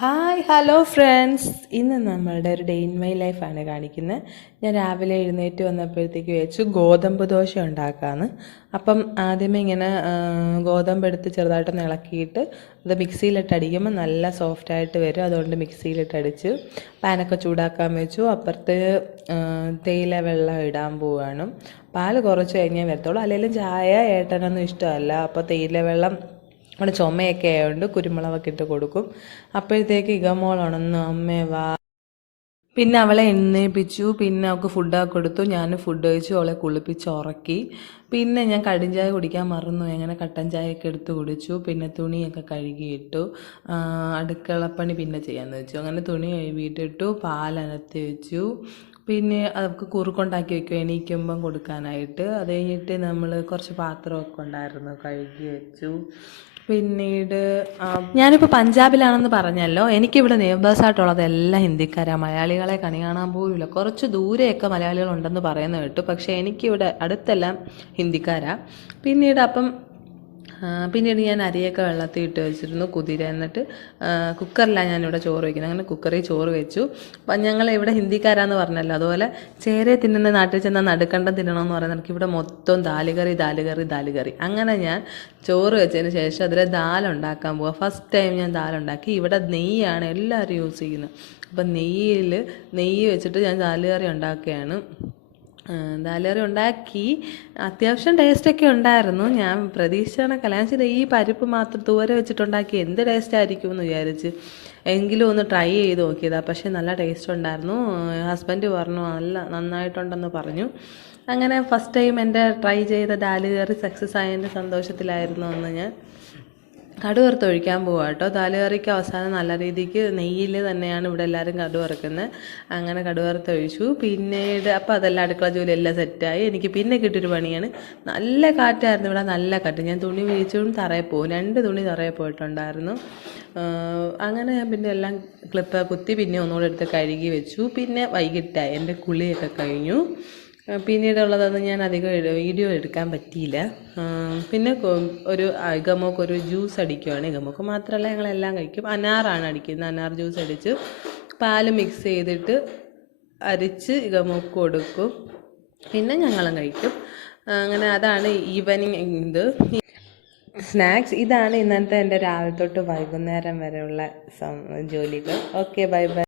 Hi hello friends, ഇന്ന് നമ്മളുടെ ഒരു ഡേ ഇൻ മൈ ലൈഫാണ് കാണിക്കുന്നത്. ഞാൻ രാവിലെ എഴുന്നേറ്റ് വന്നപ്പോഴത്തേക്ക് വെച്ചു ഗോതമ്പ് ദോശ ഉണ്ടാക്കാമെന്ന്. അപ്പം ആദ്യമേ ഇങ്ങനെ ഗോതമ്പ് എടുത്ത് ചെറുതായിട്ടൊന്ന് ഇളക്കിയിട്ട് അത് മിക്സിയിലിട്ട് അടിക്കുമ്പോൾ നല്ല സോഫ്റ്റായിട്ട് വരും. അതുകൊണ്ട് മിക്സിയിലിട്ട് അടിച്ച് പാനൊക്കെ ചൂടാക്കാൻ വെച്ചു. അപ്പുറത്ത് തേയില വെള്ളം ഇടാൻ പോവുകയാണ്. പാല് കുറച്ച് കഴിഞ്ഞേ വരത്തുള്ളൂ, അല്ലെങ്കിൽ ചായ ഏട്ടനൊന്നും ഇഷ്ടമല്ല. അപ്പോൾ തേയില വെള്ളം അവിടെ ചുമയൊക്കെ ആയതുകൊണ്ട് കുരുമുളകൊക്കെ ഇട്ട് കൊടുക്കും. അപ്പോഴത്തേക്ക് ഇകമോൾ ഉണർന്നു, അമ്മേ വാ. പിന്നെ അവളെ എണ്ണയിപ്പിച്ചു, പിന്നെ അവൾക്ക് ഫുഡൊക്കെ കൊടുത്തു. ഞാൻ ഫുഡ് കഴിച്ചു, അവളെ കുളിപ്പിച്ച് ഉറക്കി. പിന്നെ ഞാൻ കടും ചായ കുടിക്കാൻ മറന്നു, അങ്ങനെ കട്ടൻ ചായയൊക്കെ എടുത്ത് കുടിച്ചു. പിന്നെ തുണിയൊക്കെ കഴുകിയിട്ടു. അടുക്കളപ്പണി പിന്നെ ചെയ്യാമെന്ന് വെച്ചു. അങ്ങനെ തുണി കഴുകിയിട്ടിട്ടു, പാലനത്തി വെച്ചു. പിന്നെ അവൾക്ക് കുറുക്കുണ്ടാക്കി വെക്കും എണീക്കുമ്പം കൊടുക്കാനായിട്ട്. അത് കഴിഞ്ഞിട്ട് നമ്മൾ കുറച്ച് പാത്രമൊക്കെ ഉണ്ടായിരുന്നു, കഴുകി വെച്ചു. പിന്നീട് ഞാനിപ്പോൾ പഞ്ചാബിലാണെന്ന് പറഞ്ഞല്ലോ. എനിക്കിവിടെ നെയ്ബേഴ്സായിട്ടുള്ളത് എല്ലാം ഹിന്ദിക്കാരാണ്. മലയാളികളെ കണി കാണാൻ പോലുമില്ല. കുറച്ച് ദൂരെയൊക്കെ മലയാളികളുണ്ടെന്ന് പറയുന്നത് കേട്ടു, പക്ഷേ എനിക്കിവിടെ അടുത്തെല്ലാം ഹിന്ദിക്കാരാണ്. പിന്നീട് ഞാൻ അരിയൊക്കെ വെള്ളത്തിൽ ഇട്ട് വെച്ചിരുന്നു കുതിര. എന്നിട്ട് കുക്കറിലാണ് ഞാനിവിടെ ചോറ് വയ്ക്കുന്നത്. അങ്ങനെ കുക്കറിൽ ചോറ് വെച്ചു. അപ്പം ഞങ്ങൾ ഇവിടെ ഹിന്ദിക്കാരാന്ന് പറഞ്ഞല്ലോ, അതുപോലെ ചേരെ തിന്നുന്ന നാട്ടിൽ ചെന്നാൽ നടുക്കണ്ടം തിന്നണമെന്ന് പറയുന്നത് എനിക്ക് ഇവിടെ മൊത്തം ദാലുകറി. അങ്ങനെ ഞാൻ ചോറ് വെച്ചതിന് ശേഷം അതിൽ ദാലുണ്ടാക്കാൻ പോവാം. ഫസ്റ്റ് ടൈം ഞാൻ ദാലുണ്ടാക്കി. ഇവിടെ നെയ്യാണ് എല്ലാവരും യൂസ് ചെയ്യുന്നത്. അപ്പം നെയ്യ് വെച്ചിട്ട് ഞാൻ ദാലുകറി ഉണ്ടാക്കുകയാണ്. ദാലുകറി ഉണ്ടാക്കി. അത്യാവശ്യം ടേസ്റ്റൊക്കെ ഉണ്ടായിരുന്നു. ഞാൻ പ്രതീക്ഷിച്ചാണ് കല്യാണം ഈ പരിപ്പ് മാത്രം തൂര വെച്ചിട്ടുണ്ടാക്കി എന്ത് ടേസ്റ്റ് ആയിരിക്കും എന്ന് വിചാരിച്ച് എങ്കിലും ഒന്ന് ട്രൈ ചെയ്ത് നോക്കിയതാണ്. പക്ഷേ നല്ല ടേസ്റ്റ് ഉണ്ടായിരുന്നു. ഹസ്ബൻഡ് പറഞ്ഞു നന്നായിട്ടുണ്ടെന്ന് പറഞ്ഞു. അങ്ങനെ ഫസ്റ്റ് ടൈം എൻ്റെ ട്രൈ ചെയ്ത ദാലുകറി സക്സസ് ആയതിൻ്റെ സന്തോഷത്തിലായിരുന്നു അന്ന്. ഞാൻ കടുക് വറുത്തൊഴിക്കാൻ പോവാം കേട്ടോ. ദാലുകറിക്ക് അവസാനം നല്ല രീതിക്ക് നെയ്യിൽ തന്നെയാണ് ഇവിടെ എല്ലാവരും കടുക് വറുക്കുന്നത്. അങ്ങനെ കടുക് വറുത്തൊഴിച്ചു. പിന്നീട് അപ്പോൾ അതെല്ലാം അടുക്കള ജോലി എല്ലാം സെറ്റായി. എനിക്ക് പിന്നെ കിട്ടിയൊരു പണിയാണ്. നല്ല കാറ്റായിരുന്നു ഇവിടെ, നല്ല കാറ്റ്. ഞാൻ തുണി വിരിച്ചും തറയിൽ പോകും, 2 തുണി തറയിൽ പോയിട്ടുണ്ടായിരുന്നു. അങ്ങനെ ഞാൻ പിന്നെ എല്ലാം ക്ലിപ്പ് കുത്തി പിന്നെ ഒന്നുകൂടെ എടുത്ത് കഴുകി വെച്ചു. പിന്നെ വൈകിട്ടായി, എൻ്റെ കുളിയൊക്കെ കഴിഞ്ഞു. പിന്നീടുള്ളതൊന്നും ഞാൻ അധികം വീഡിയോ എടുക്കാൻ പറ്റിയില്ല. പിന്നെ ഇഗമോക്കൊരു ജ്യൂസ് അടിക്കുവാണ്. ഇഗമോക്ക് മാത്രമല്ല ഞങ്ങളെല്ലാം കഴിക്കും. അനാറാണ് അടിക്കുന്നത്. അനാർ ജ്യൂസ് അടിച്ച് പാല് മിക്സ് ചെയ്തിട്ട് അരിച്ച് ഇഗമോക്ക് കൊടുക്കും. പിന്നെ ഞങ്ങളും കഴിക്കും. അങ്ങനെ അതാണ് ഈവനിങ് സ്നാക്സ്. ഇതാണ് ഇന്നത്തെ എൻ്റെ രാവിലെ തൊട്ട് വൈകുന്നേരം വരെയുള്ള ജോലികൾ. Okay, bye bye.